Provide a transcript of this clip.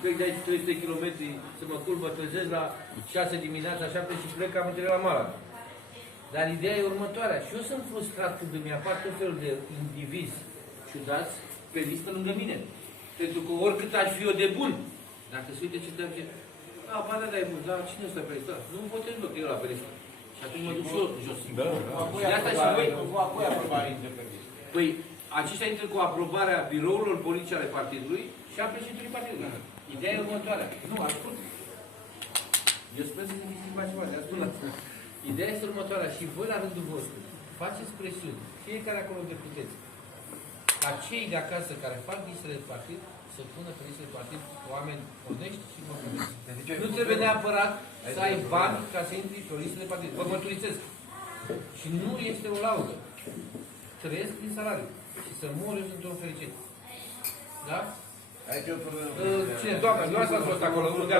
plec de aici 300 km să mă culc, mă trezesc la 6 dimineața, 7 și plec cam între la Malaga. Dar ideea e următoarea. Și eu sunt frustrat când îmi apar tot felul de indivizi ciudați pe listă lângă mine. Pentru că oricât aș fi eu de bun, dacă se uite ce te zice, ba da, e bun, dar cine stă pe listă? Nu votez loc, eu la pe listă. Și atunci mă duc și eu jos. De asta și voi. Apoi aprobare intră pe listă. Păi, aceștia intră cu aprobarea birourilor politice ale partidului și a președintelui partidului. Ideea e următoarea. Nu, ascult. Eu sper să ne schimba ceva, de ascult. Ideea este următoarea. Și voi, la rândul vostru, faceți presiuni. Fiecare acolo de puteți. Ca cei de acasă care fac listele de partid, să pună pe listele de partid oameni onești și competenți. Nu trebuie neapărat să ai bani ca să intri pe o listă de partid. Vă mărturisesc. Și nu este o laudă. Trăiesc din salariu. Și să mor eu sunt un fericit. Da? Aici e o problemă. Cine, doamna, nu ați fost acolo, nu de